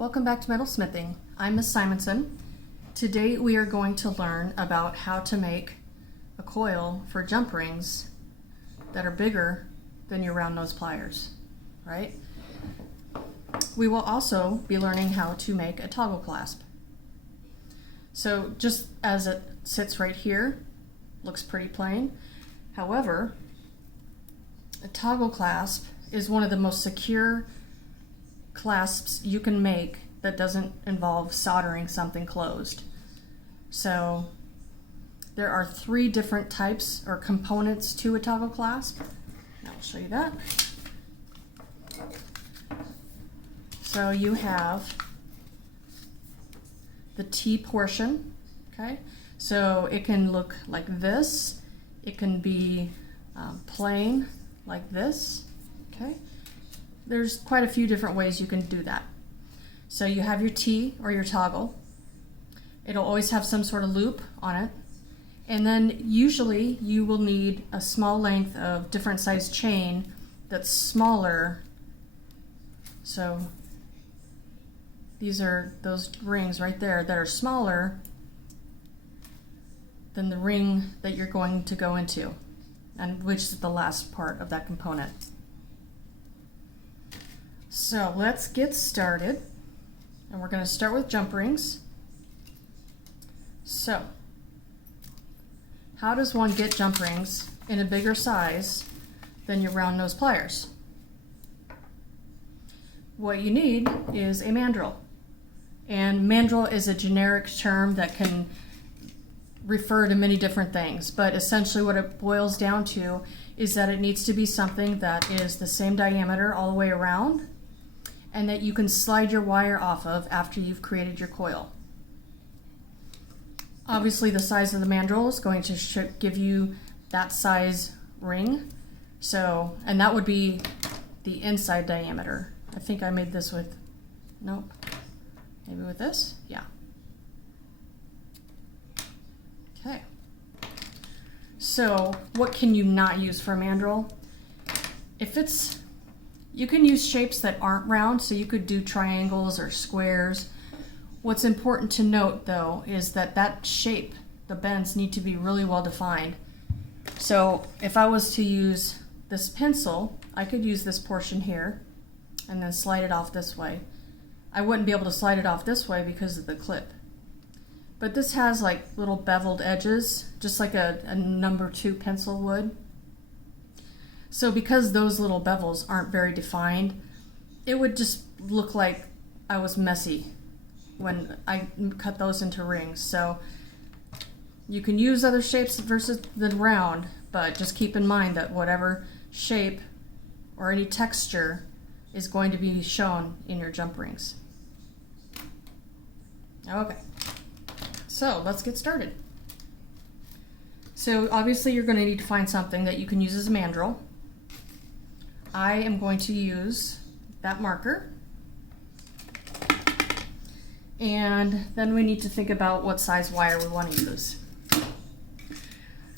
Welcome back to Metalsmithing. I'm Miss Simonson. Today we are going to learn about how to make a coil for jump rings that are bigger than your round nose pliers, right? We will also be learning how to make a toggle clasp. So just as it sits right here, looks pretty plain. However, a toggle clasp is one of the most secure clasps you can make that doesn't involve soldering something closed. So there are 3 different types or components to a toggle clasp. I'll show you that. So you have the T portion, okay? So it can look like this. It can be plain like this, okay? There's quite a few different ways you can do that. So you have your T or your toggle. It'll always have some sort of loop on it. And then usually you will need a small length of different size chain that's smaller. So these are those rings right there that are smaller than the ring that you're going to go into, and which is the last part of that component. So let's get started, and we're going to start with jump rings. So how does one get jump rings in a bigger size than your round nose pliers? What you need is a mandrel, and mandrel is a generic term that can refer to many different things, but essentially what it boils down to is that it needs to be something that is the same diameter all the way around, and that you can slide your wire off of after you've created your coil. Obviously the size of the mandrel is going to give you that size ring. So, and that would be the inside diameter. I think I made this with, nope, maybe with this, yeah. Okay. So what can you not use for a mandrel? You can use shapes that aren't round, so you could do triangles or squares. What's important to note though is that that shape, the bends, need to be really well defined. So if I was to use this pencil, I could use this portion here and then slide it off this way. I wouldn't be able to slide it off this way because of the clip. But this has like little beveled edges, just like a number 2 pencil would. So because those little bevels aren't very defined, it would just look like I was messy when I cut those into rings. So you can use other shapes versus the round, but just keep in mind that whatever shape or any texture is going to be shown in your jump rings. Okay, so let's get started. So obviously you're going to need to find something that you can use as a mandrel. I am going to use that marker. And then we need to think about what size wire we want to use.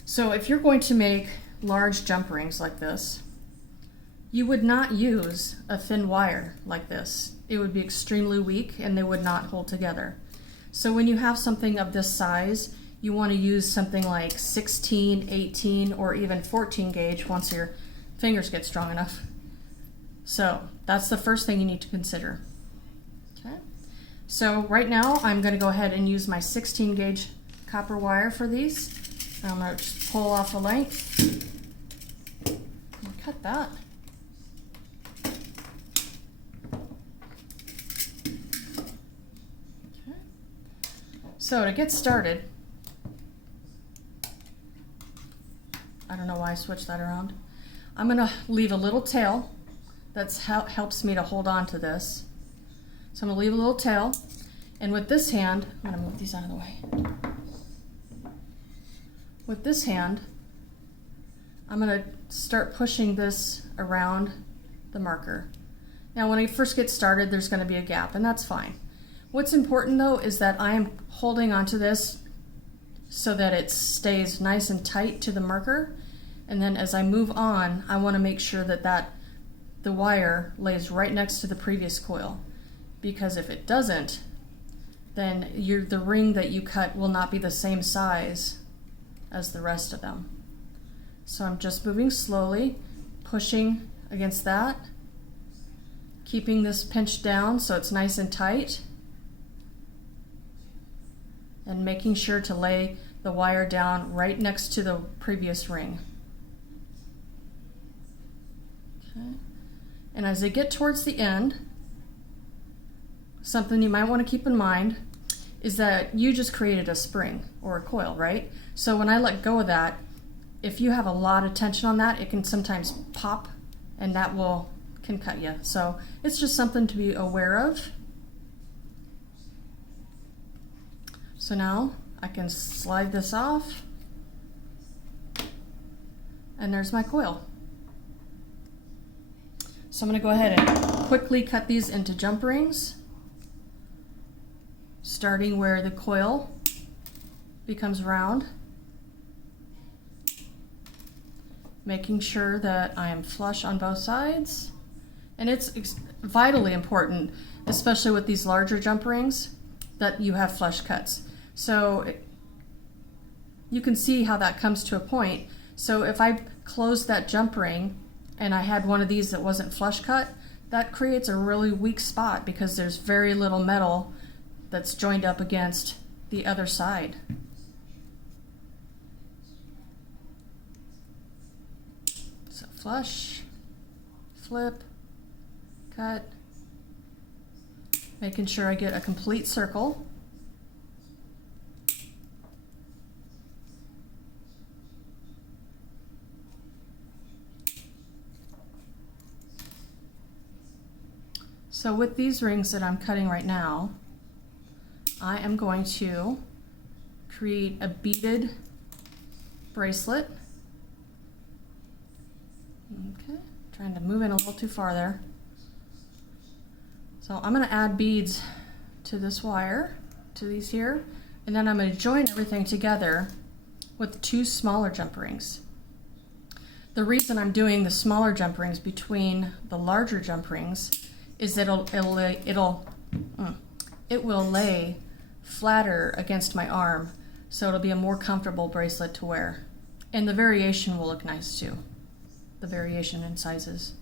So if you're going to make large jump rings like this, you would not use a thin wire like this. It would be extremely weak and they would not hold together. So when you have something of this size, you want to use something like 16, 18, or even 14 gauge once your fingers get strong enough. So that's the first thing you need to consider. Okay. So right now I'm going to go ahead and use my 16 gauge copper wire for these. I'm going to just pull off a length and cut that. Okay. So to get started, I don't know why I switched that around. I'm going to leave a little tail that helps me to hold on to this. So I'm going to leave a little tail, and with this hand, I'm going to move these out of the way. With this hand, I'm going to start pushing this around the marker. Now when I first get started, there's going to be a gap, and that's fine. What's important though is that I am holding onto this so that it stays nice and tight to the marker, and then as I move on, I want to make sure that the wire lays right next to the previous coil. because if it doesn't, then the ring that you cut will not be the same size as the rest of them. So I'm just moving slowly, pushing against that, keeping this pinched down so it's nice and tight, and making sure to lay the wire down right next to the previous ring. Okay. And as I get towards the end, something you might want to keep in mind is that you just created a spring or a coil, right? So when I let go of that, if you have a lot of tension on that, it can sometimes pop, and that can cut you. So it's just something to be aware of. So now I can slide this off, and there's my coil. So I'm going to go ahead and quickly cut these into jump rings, starting where the coil becomes round, making sure that I am flush on both sides. And it's vitally important, especially with these larger jump rings, that you have flush cuts. So you can see how that comes to a point. So if I closed that jump ring and I had one of these that wasn't flush cut, that creates a really weak spot because there's very little metal that's joined up against the other side. So flush, flip, cut, making sure I get a complete circle. So with these rings that I'm cutting right now, I am going to create a beaded bracelet. Okay, trying to move in a little too far there. So I'm going to add beads to this wire, to these here, and then I'm going to join everything together with 2 smaller jump rings. The reason I'm doing the smaller jump rings between the larger jump rings is that it will lay flatter against my arm, so it'll be a more comfortable bracelet to wear. And the variation will look nice too, the variation in sizes.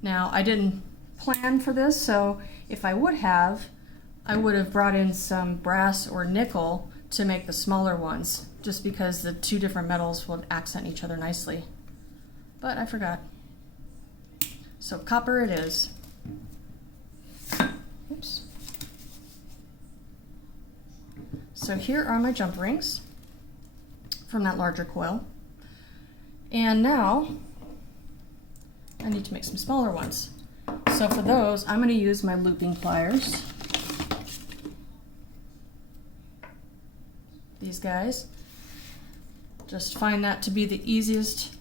Now, I didn't plan for this, so if I would have brought in some brass or nickel to make the smaller ones, just because the 2 different metals would accent each other nicely. But I forgot. So copper it is. Oops. So here are my jump rings from that larger coil. And now I need to make some smaller ones. So for those, I'm going to use my looping pliers. These guys. Just find that to be the easiest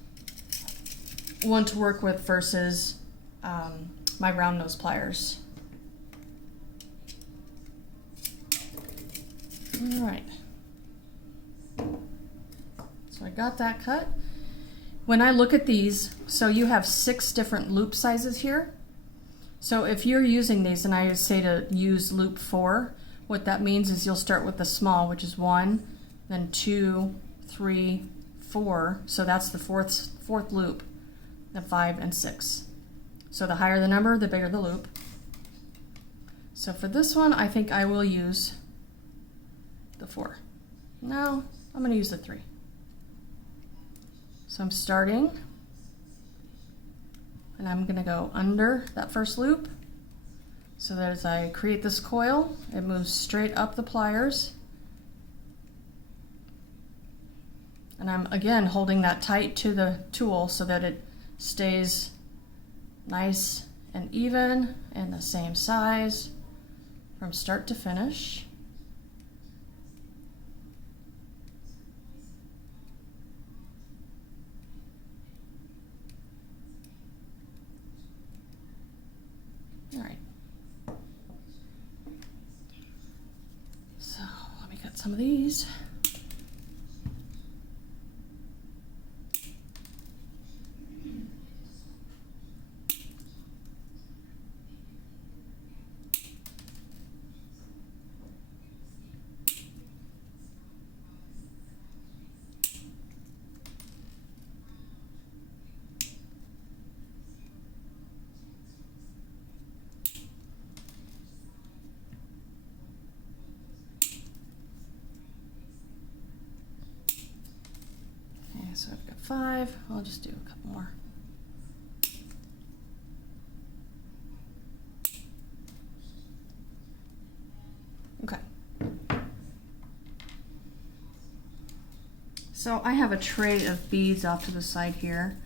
one to work with versus my round nose pliers. All right. So I got that cut. When I look at these, so you have 6 different loop sizes here. So if you're using these, and I say to use loop 4, what that means is you'll start with the small, which is 1, then 2, 3, 4. So that's the fourth loop, then 5 and 6. So the higher the number, the bigger the loop. So for this one, I think I will use the 4. No, I'm going to use the 3. So I'm starting, and I'm going to go under that first loop so that as I create this coil, it moves straight up the pliers. And I'm again holding that tight to the tool so that it stays nice and even and the same size from start to finish. All right. So let me cut some of these. 5. I'll just do a couple more. Okay. So I have a tray of beads off to the side here.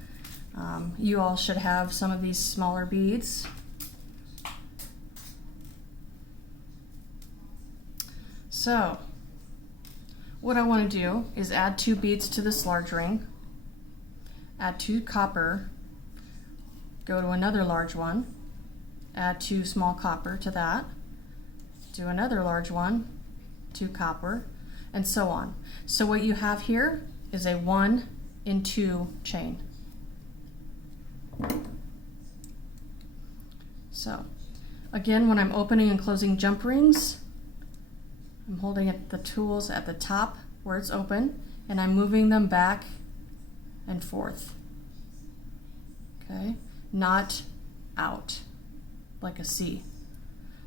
You all should have some of these smaller beads. So what I want to do is add 2 beads to this large ring, add 2 copper, go to another large one, add 2 small copper to that, do another large one, 2 copper, and so on. So what you have here is a 1 in 2 chain. So again, when I'm opening and closing jump rings, I'm holding at the tools at the top where it's open, and I'm moving them back and forth. Okay, not out like a C.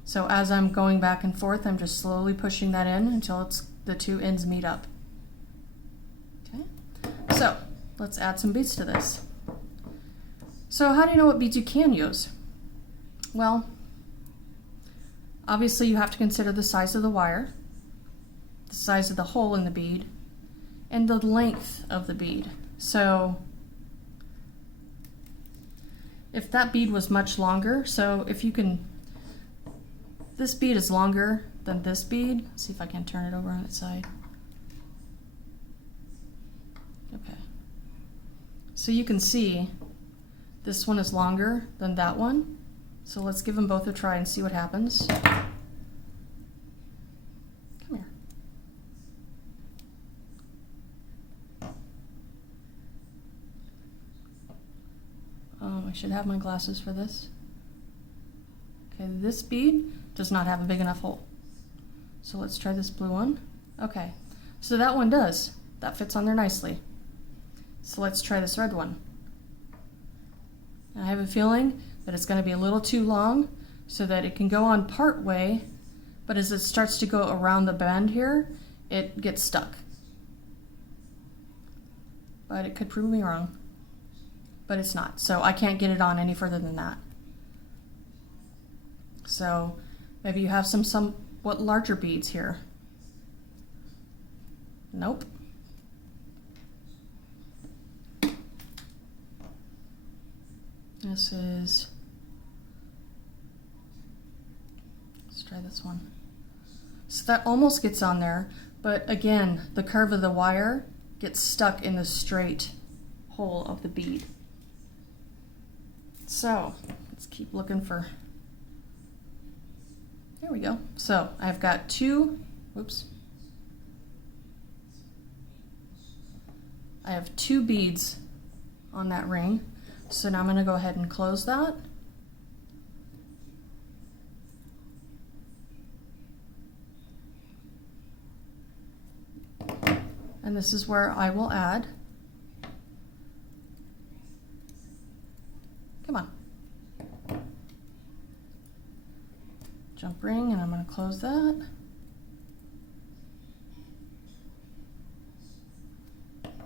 So as I'm going back and forth, I'm just slowly pushing that in until the 2 ends meet up. Okay, so let's add some beads to this. So how do you know what beads you can use? Well, obviously you have to consider the size of the wire, the size of the hole in the bead, and the length of the bead. So if that bead was much longer, so if you can, this bead is longer than this bead. Let's see if I can turn it over on its side. Okay. So you can see this one is longer than that one. So let's give them both a try and see what happens. Come here. I should have my glasses for this. Okay, this bead does not have a big enough hole. So let's try this blue one. Okay, so that one does. That fits on there nicely. So let's try this red one. I have a feeling that it's going to be a little too long so that it can go on part way, but as it starts to go around the bend here, it gets stuck. But it could prove me wrong, but it's not. So I can't get it on any further than that. So maybe you have some somewhat larger beads here. Nope. This is, let's try this one. So that almost gets on there, but again, the curve of the wire gets stuck in the straight hole of the bead. So let's keep looking for, there we go. So I've got 2, whoops. I have 2 beads on that ring. So now I'm going to go ahead and close that. And this is where I will add, come on, jump ring, and I'm going to close that.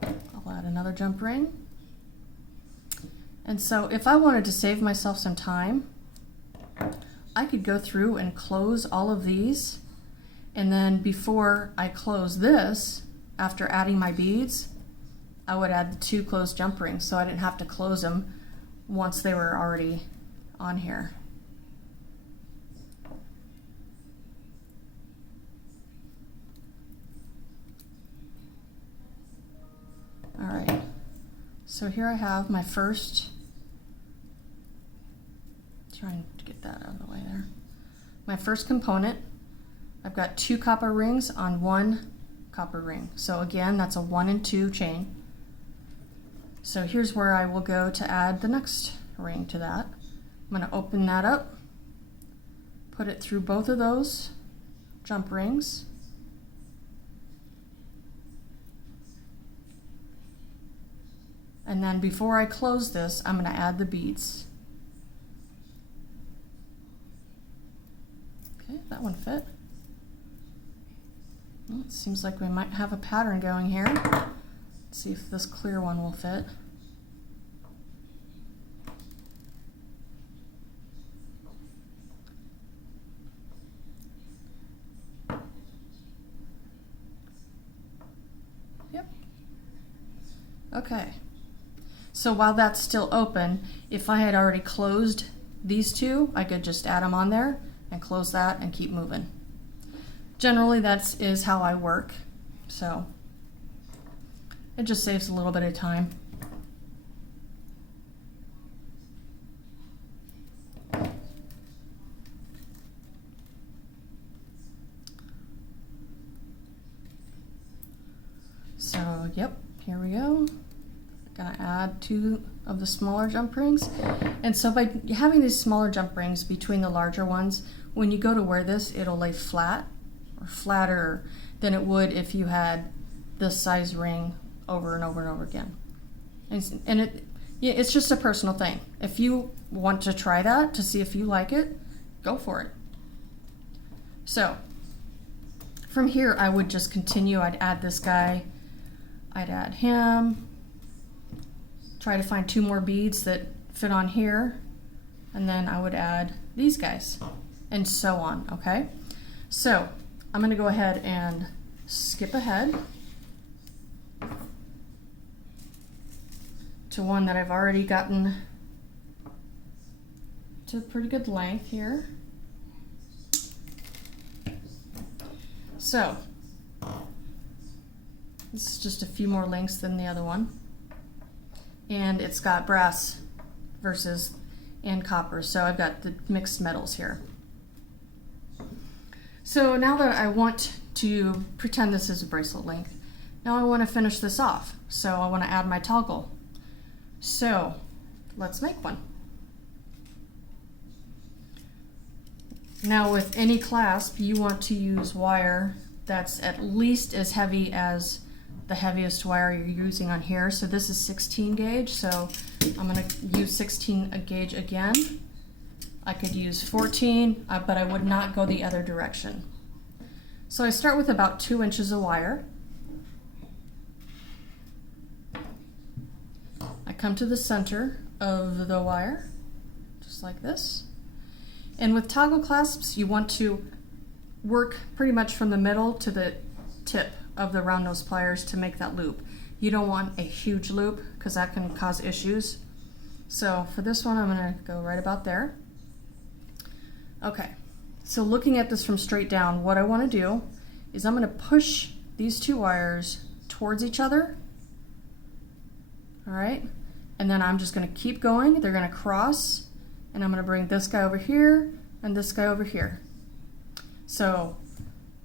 I'll add another jump ring. And so if I wanted to save myself some time, I could go through and close all of these, and then before I close this, after adding my beads, I would add the 2 closed jump rings so I didn't have to close them once they were already on here. All right, so here I have my first, trying to get that out of the way there. My first component, I've got 2 copper rings on 1 copper ring. So again, that's a 1 and 2 chain. So here's where I will go to add the next ring to that. I'm going to open that up, put it through both of those jump rings. And then before I close this, I'm going to add the beads. Okay, that one fit. Well, it seems like we might have a pattern going here. See if this clear one will fit. Yep. Okay. So while that's still open, if I had already closed these two, I could just add them on there and close that and keep moving. Generally, that is how I work. So it just saves a little bit of time. So, yep, here we go. Gonna add 2 of the smaller jump rings. And so by having these smaller jump rings between the larger ones, when you go to wear this, it'll lay flat or flatter than it would if you had this size ring over and over and over again. And it's just a personal thing. If you want to try that to see if you like it, go for it. So from here, I would just continue. I'd add this guy, I'd add him, try to find 2 more beads that fit on here, and then I would add these guys, and so on, okay? So I'm gonna go ahead and skip ahead to one that I've already gotten to a pretty good length here. So this is just a few more lengths than the other one. And it's got brass and copper, so I've got the mixed metals here. So now that I want to pretend this is a bracelet length, now I want to finish this off. So I want to add my toggle. So let's make one. Now with any clasp, you want to use wire that's at least as heavy as the heaviest wire you're using on here. So this is 16 gauge, so I'm gonna use 16 gauge again. I could use 14, but I would not go the other direction. So I start with about 2 inches of wire. I come to the center of the wire, just like this. And with toggle clasps, you want to work pretty much from the middle to the tip of the round nose pliers to make that loop. You don't want a huge loop because that can cause issues. So for this one, I'm gonna go right about there. Okay, so looking at this from straight down, what I wanna do is I'm gonna push these 2 wires towards each other. All right, and then I'm just gonna keep going. They're gonna cross, and I'm gonna bring this guy over here and this guy over here. So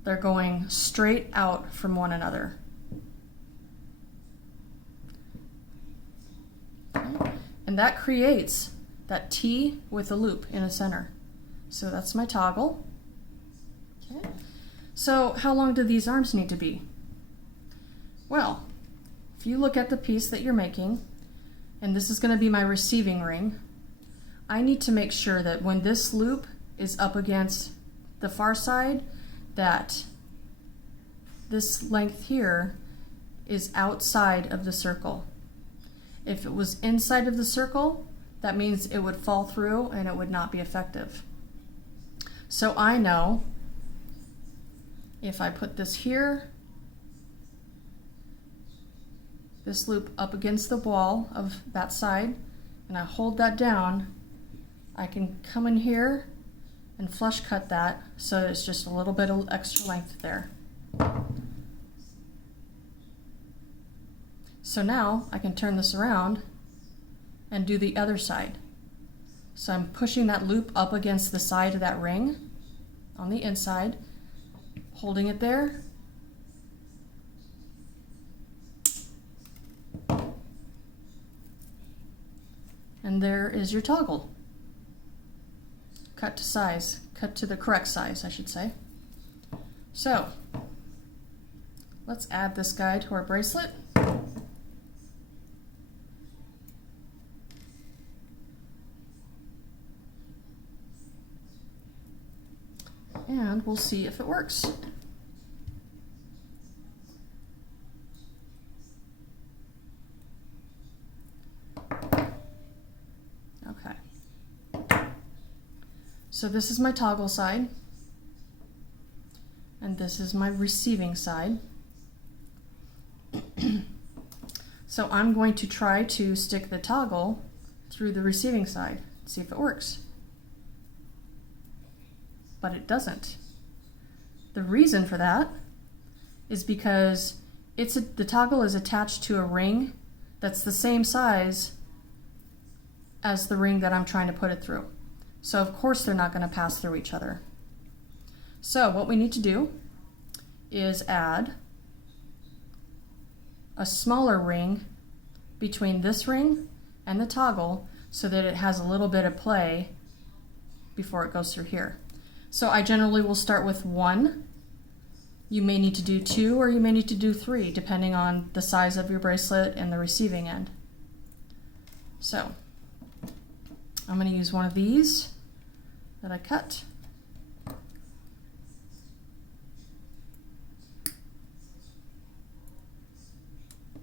they're going straight out from one another. Okay. And that creates that T with a loop in the center. So that's my toggle. Okay. So how long do these arms need to be? Well, if you look at the piece that you're making, and this is going to be my receiving ring, I need to make sure that when this loop is up against the far side, that this length here is outside of the circle. If it was inside of the circle, that means it would fall through and it would not be effective. So I know if I put this here, this loop up against the wall of that side, and I hold that down, I can come in here and flush cut that so it's just a little bit of extra length there. So now I can turn this around and do the other side. So I'm pushing that loop up against the side of that ring on the inside, holding it there, and there is your toggle. Cut to size, cut to the correct size, I should say. So let's add this guy to our bracelet. And we'll see if it works. So this is my toggle side, and this is my receiving side. So I'm going to try to stick the toggle through the receiving side, see if it works. But it doesn't. The reason for that is because the toggle is attached to a ring that's the same size as the ring that I'm trying to put it through. So of course they're not going to pass through each other. So what we need to do is add a smaller ring between this ring and the toggle so that it has a little bit of play before it goes through here. So I generally will start with 1. You may need to do 2 or you may need to do 3 depending on the size of your bracelet and the receiving end. So I'm going to use one of these that I cut.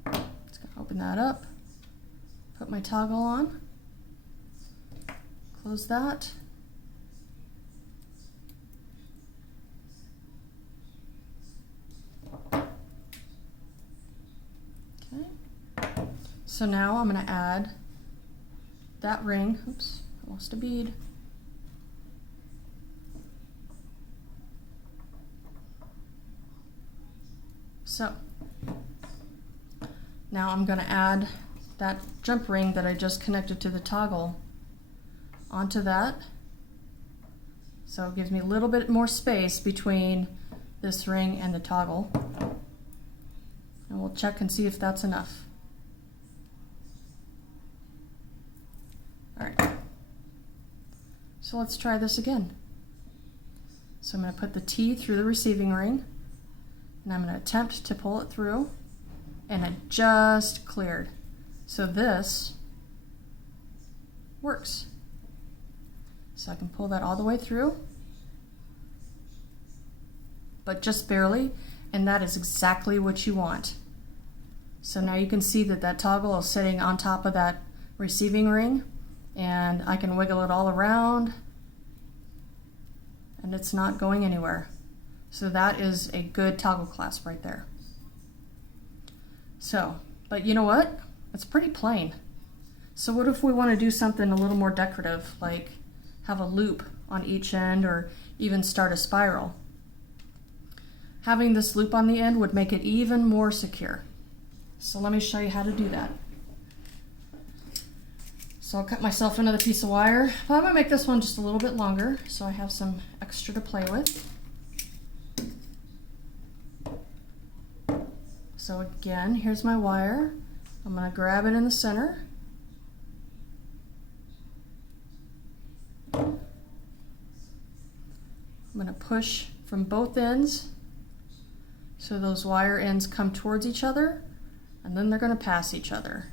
Just going to open that up, put my toggle on, close that. Okay. So now I'm going to add that ring. Oops, I lost a bead. So now I'm going to add that jump ring that I just connected to the toggle onto that. So it gives me a little bit more space between this ring and the toggle. And we'll check and see if that's enough. All right. So let's try this again. So I'm going to put the T through the receiving ring, and I'm going to attempt to pull it through, and it just cleared. So this works. So I can pull that all the way through, but just barely, and that is exactly what you want. So now you can see that that toggle is sitting on top of that receiving ring, and I can wiggle it all around, and it's not going anywhere. So that is a good toggle clasp right there. So, but you know what? It's pretty plain. So what if we want to do something a little more decorative, like have a loop on each end or even start a spiral? Having this loop on the end would make it even more secure. So let me show you how to do that. So I'll cut myself another piece of wire. But I'm going to make this one just a little bit longer so I have some extra to play with. So again, here's my wire. I'm going to grab it in the center. I'm going to push from both ends so those wire ends come towards each other, and then they're going to pass each other.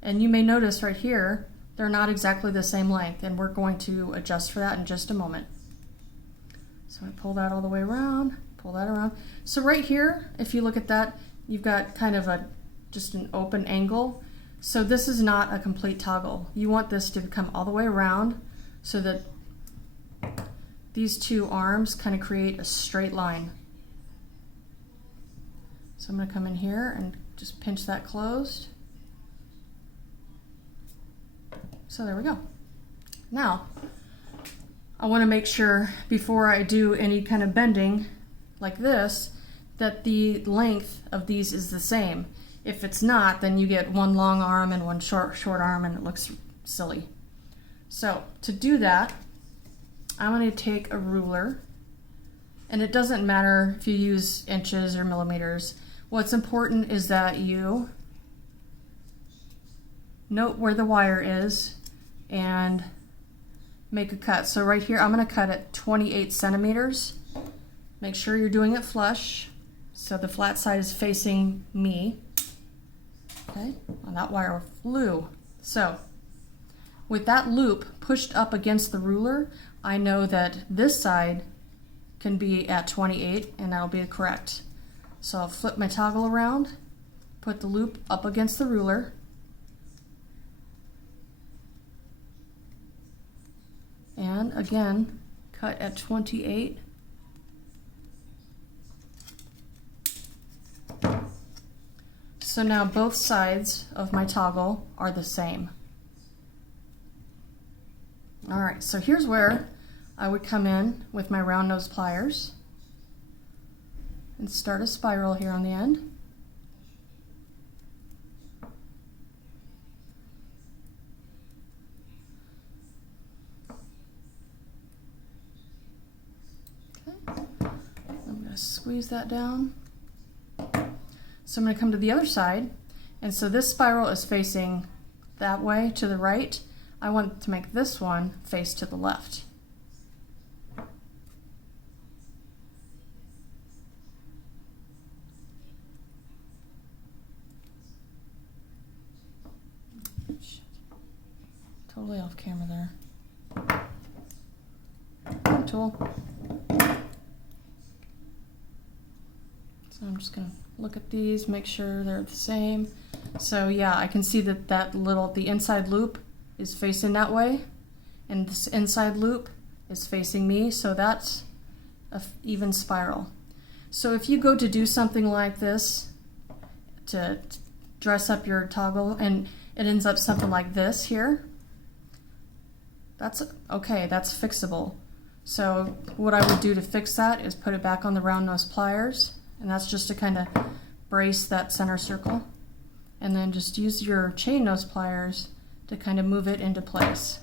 And you may notice right here, they're not exactly the same length, and we're going to adjust for that in just a moment. So I pull that all the way around, pull that around. So right here, if you look at that, you've got kind of just an open angle. So this is not a complete toggle. You want this to come all the way around so that these two arms kind of create a straight line. So I'm going to come in here and just pinch that closed. So there we go. Now, I want to make sure before I do any kind of bending like this, that the length of these is the same. If it's not, then you get one long arm and one short arm, and it looks silly. So to do that, I'm going to take a ruler, and it doesn't matter if you use inches or millimeters. What's important is that you note where the wire is and make a cut. So right here, I'm going to cut at 28 centimeters. Make sure you're doing it flush, so the flat side is facing me. Okay, and that wire flew. So with that loop pushed up against the ruler, I know that this side can be at 28, and that'll be correct. So I'll flip my toggle around, put the loop up against the ruler, And again, cut at 28. So now both sides of my toggle are the same. All right, so here's where I would come in with my round nose pliers and start a spiral here on the end. Okay, I'm going to squeeze that down. So I'm going to come to the other side, and so this spiral is facing that way to the right. I want to make this one face to the left. Totally off camera there. Good tool. So I'm just going to look at these, make sure they're the same. So yeah, I can see that the inside loop is facing that way, and this inside loop is facing me, so that's an even spiral. So if you go to do something like this to dress up your toggle and it ends up something like this here, that's okay, that's fixable. So what I would do to fix that is put it back on the round nose pliers, and that's just to kind of brace that center circle, and then just use your chain nose pliers to kind of move it into place.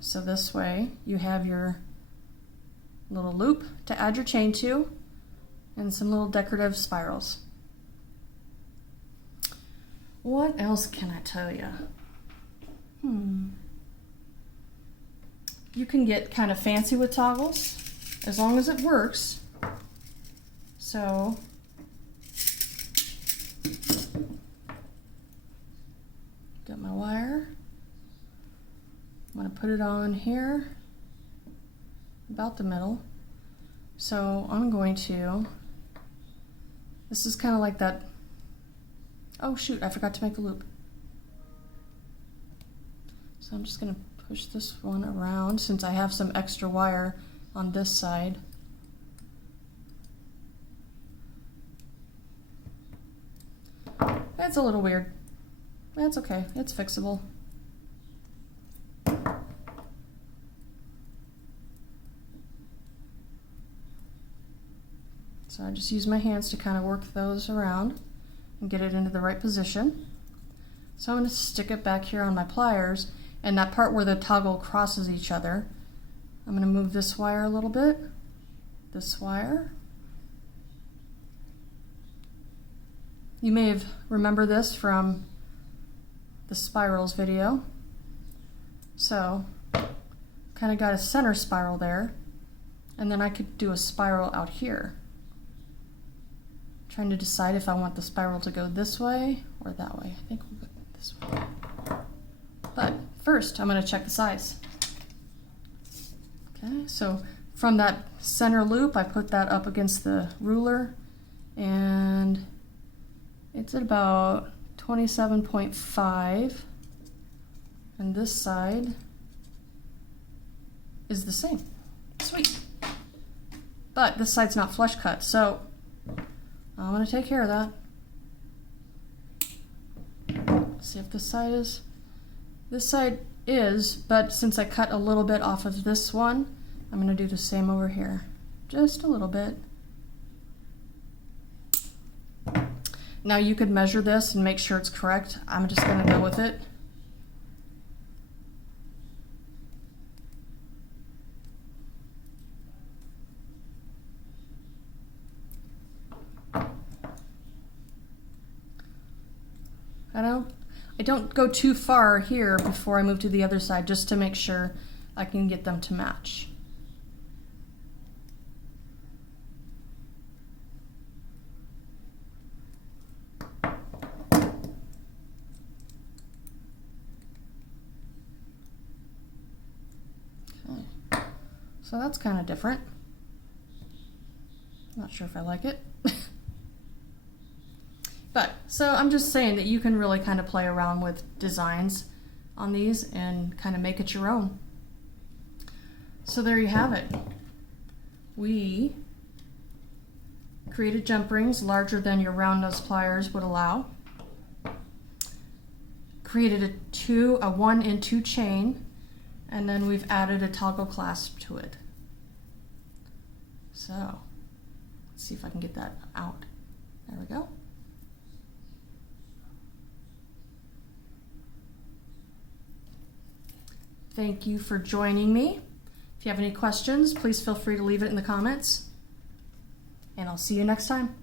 So this way you have your little loop to add your chain to and some little decorative spirals. What else can I tell you? You can get kind of fancy with toggles as long as it works. So got my wire. I'm going to put it on here about the middle. So I'm going to, this is kind of like that, oh shoot, I forgot to make a loop. So I'm just going to push this one around since I have some extra wire on this side. That's a little weird. That's okay, it's fixable. So I just use my hands to kind of work those around and get it into the right position. So I'm going to stick it back here on my pliers, and that part where the toggle crosses each other, I'm going to move this wire a little bit, this wire. You may have remembered this from the spirals video. So kind of got a center spiral there, and then I could do a spiral out here. Trying to decide if I want the spiral to go this way or that way. I think we'll go this way. But first, I'm going to check the size. Okay, so from that center loop, I put that up against the ruler, and it's at about 27.5, and this side is the same. Sweet. But this side's not flush cut, so I'm going to take care of that. See if this side is. This side is, but since I cut a little bit off of this one, I'm going to do the same over here. Just a little bit. Now you could measure this and make sure it's correct. I'm just going to go with it. I don't go too far here before I move to the other side, just to make sure I can get them to match. Okay. So that's kind of different. Not sure if I like it. But, so I'm just saying that you can really kind of play around with designs on these and kind of make it your own. So there you have it. We created jump rings larger than your round nose pliers would allow. Created a 1 and 2 chain, and then we've added a toggle clasp to it. So let's see if I can get that out. There we go. Thank you for joining me. If you have any questions, please feel free to leave it in the comments, and I'll see you next time.